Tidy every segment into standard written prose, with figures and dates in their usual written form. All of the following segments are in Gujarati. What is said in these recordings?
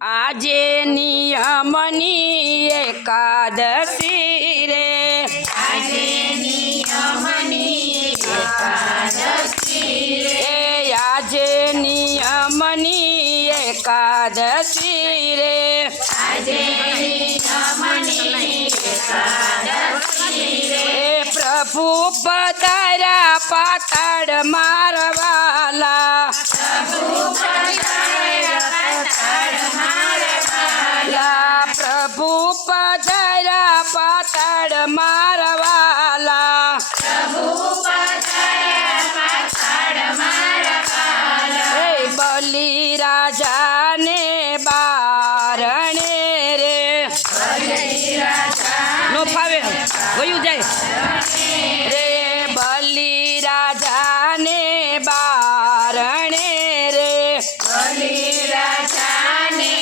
આજે નિયમની એકાદશી રે, આજે નિયમની એકાદશી રે, આજે નિયમની એકાદશી રે, આજે નિયમની એકાદશી રે, પ્રભુ પધાર્યા પાતાળ મારવાલા, પ્રભુ પધાર્યા પાતાળ મારવાલા, પ્રભુ પધાર્યા પાતાળ મારવાલા, પ્રભુ પધાર્યા પાતાળ મારવાલા, બલિ રાજાને બારણે રે, બલિ રાજાને નો ફાવે વયું જાય રે, બલિ રાજાને બારણે રે, બલિ રાજાને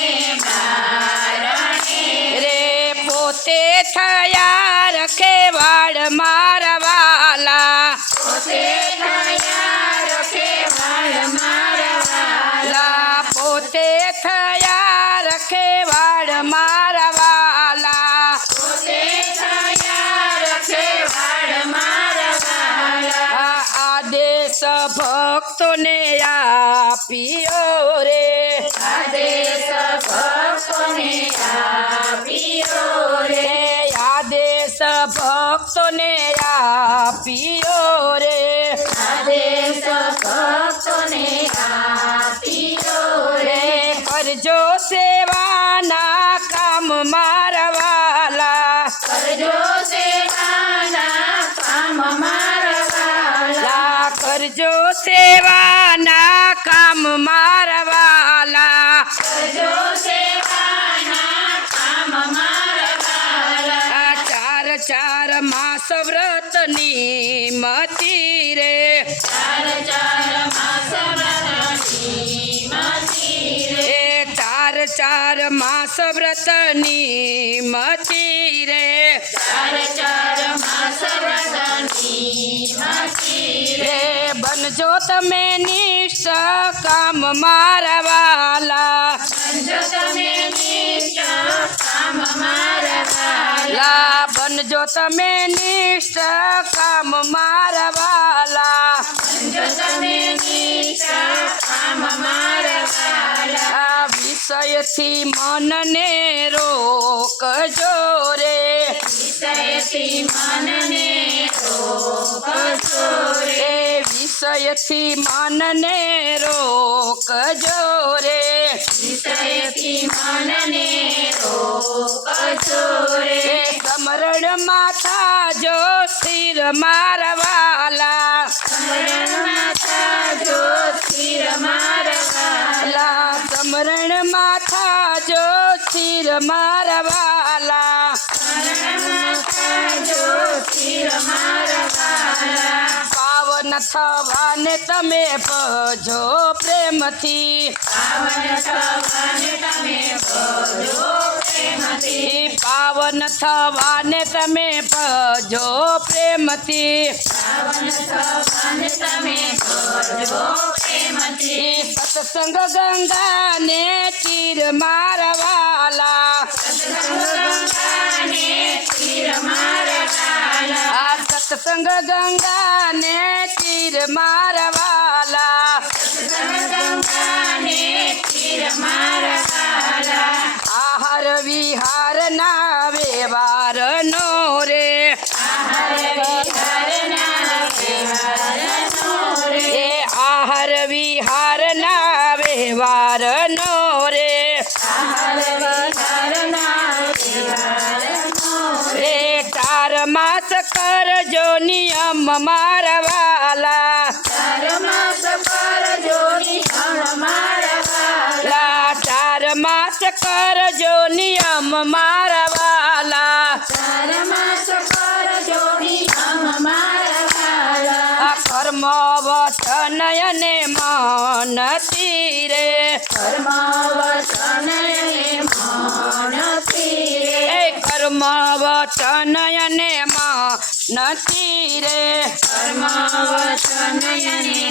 બારણે રે પોતે થયા રખેવાળ મારવાલા, પોતે થયા રખેવાળ મારવાલા, પોતે થયા રખેવાળ મારવાલા, પોતે થયા રખેવાળ મારવાલા, આદેશ ભક્તોને આપ્યો રે, આદેશ ભક્તોને આપ્યો રે, આદેશ ભક્તોને આપ્યો રે, આદેશ ભક્તોને આપ્યો રે, કરજો સેવાના કામ મારવાલા, કરજો સેવાના કામ મારવાલા, કરજો સેવાના કામ મારવાલા, કરજો સેવાના કામ મારવાલા, ચાર ચાર માસ વ્રતની મતી રે, ચાર ચાર માસ વ્રતની મતી રે, ચાર ચાર માસ વ્રતની મતી રે, ચાર ચાર માસ વ્રતની મતી રે, બનજો તમે નિષ્ઠ કામ મારવાલા, જો તમે નિષ્ઠ કામ મારવાલા, બનજો તમે નિષ્ઠ કામ મારવાલા, જો તમે નિષ્ઠ કામ મારવાલા, વિષયથી મનને રોકજો રે, વિષયથી મનને રોકજો રે, વિષયથી મનને રોકજો રે, વિષયથી મનને રોકજો રે, સમરણ માથા જો સ્થિર મારવાલા, સ્મરણ માથા જો સ્થિર મારવાલા, સમરણ માથા જો સ્થિર મારવાલા, સ્મરણ માથા જો સ્થિર મારવાલા, પાવન થવાને તમે ભજો પ્રેમથી, પાવન થવાને તમે ભજો પ્રેમથી, પાવન થવાને તમે ભજો પ્રેમથી, પાવન થવાને તમે ભજો પ્રેમથી, સત્સંગ ગંગાને તીર મારવાલા, સત્સંગને તીર મારવાલા, સત્સંગ ગંગાને તીર મારવાલા, સત્સંગને તીર મારવાલા, આહાર વિહાર ના વ્યવહાર નો રે, આહાર વિહારના વ્યવહારનો રે, આહાર વિહાર ના વ્યવહાર નો રે, આહાર વિહારના વ્યવહારનો રે, ચાર માસ કરજો નિયમ મારવાલા, ચાર માસ કરજો નિયમ મારવાલા, ચાર માસ કરજો નિયમ મારવાલા, ચાર માસ કરજો નિયમ મારવાલા, કર્મ વચન અને મન તીરે, કર્મ વચન મન તીરે, કર્મ વચન અને મન તીરે, કર્મ વચન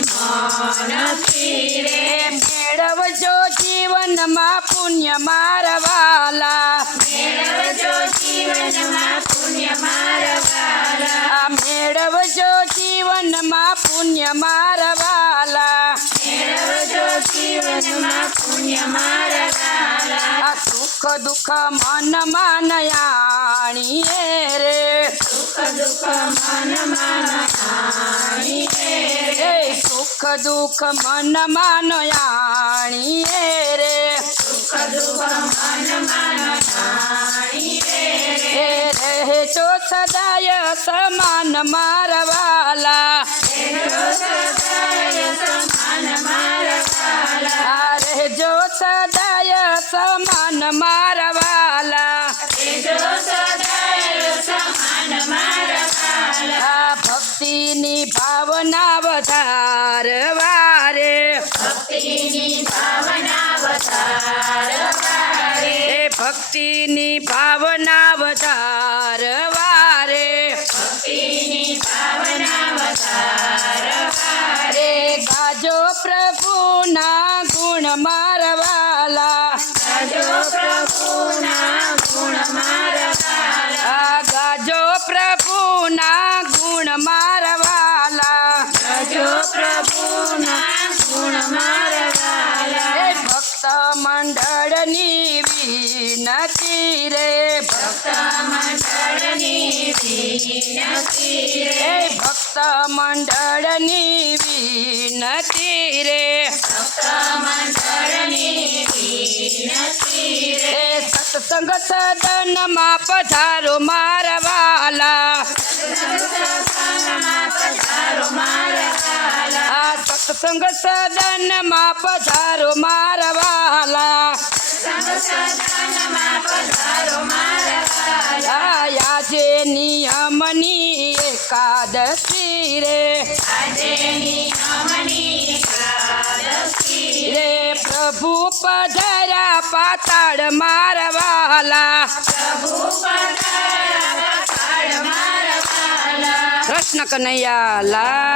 મન તીરે, મેળવજો જીવનમાં પુણ્ય મારા વાલા મેળવજો જીવનમાં પુણ્ય મારા વાલા આ મેળવજો જીવનમાં પુણ્ય મારા વાલા મેળવજો જીવનમાં પુણ્ય મારા વાલા આ સુખ દુઃખ મન માનયાણીએ રે સુખ દુઃખ મન માનીએ રે એ સુખ દુઃખ મન માનયાણીએ રે સુખ દુઃખ મન માનીએ રે એ રહેજો સદાય સમાન મારા વાલા રહેજો સદાય સમાન મારા વાલા આ રહેજો સદાય સમાન મારા વાલા રહેજો સદાય સમાન મારા વાલા આ ભક્તિની ભાવના વધારવા રે ભક્તિની ભાવના વધારવા રે એ ભક્તિની ભાવના વધારવા રે ભક્તિની ભાવના વધારવા રે રે ગાજો પ્રભુના ગુણ મારા વાલા ગાજો પ્રભુના ગુણ મારા વાલા આ ગાજો પ્રભુના ગુણ મારા વાલા ગાજો પ્રભુના ગુણ મારા વાલા એ ભક્ત મંડળની વિનતી રે ભક્ત મંડળની વિનતી રે એ ભક્ત મંડળની વિનતી રે ભક્ત મંડળની વિનતી રે એ સત્સંગ સદનમાં પધારો મારા વાલા સત્સંગમાં પધારો મારા વાલા આ સત્સંગ સદનમાં પધારો મારા વાલા સત્સંગમાં પધારો મારા વાલા આ આજે નિયમની એકાદશી રે આજે નિયમની એકાદશી રે પ્રભુ પધાર્યા પાતાળ મારા વાલા પ્રભુ પધાર્યા પાતાળ મારા વાલા કૃષ્ણ કનૈયા લાલ